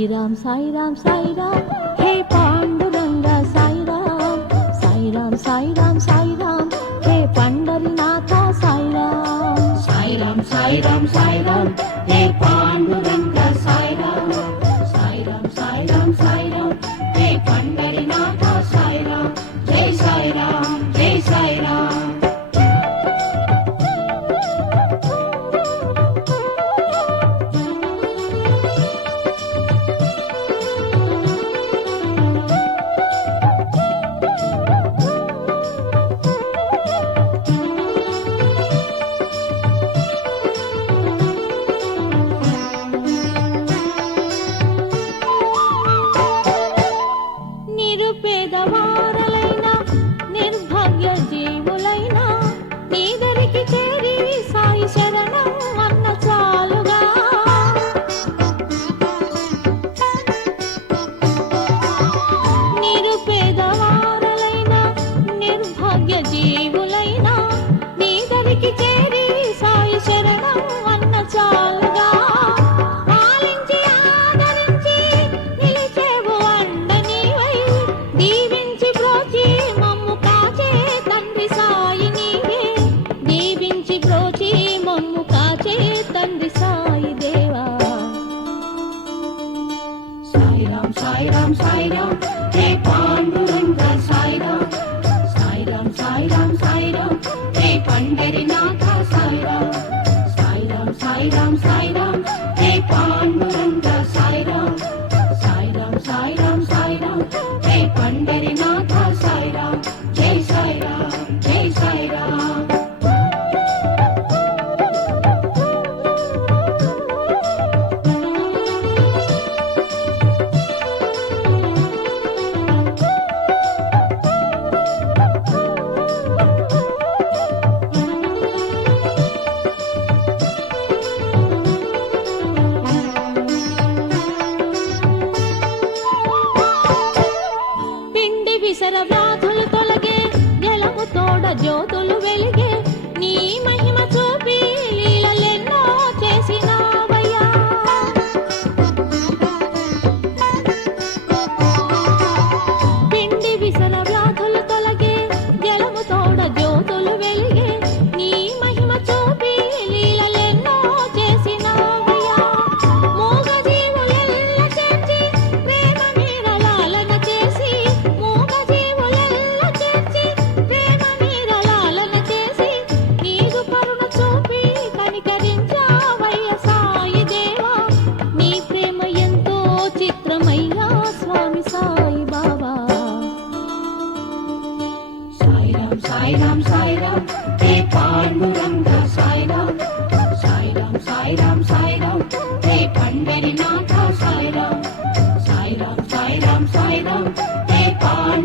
Sriram Sairam Sairam. Hey Panduranga Sairam Sairam Sairam Sairam. Hey Pandari Pandharinath Sairam. Sairam Sairam Sairam.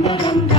Thank you.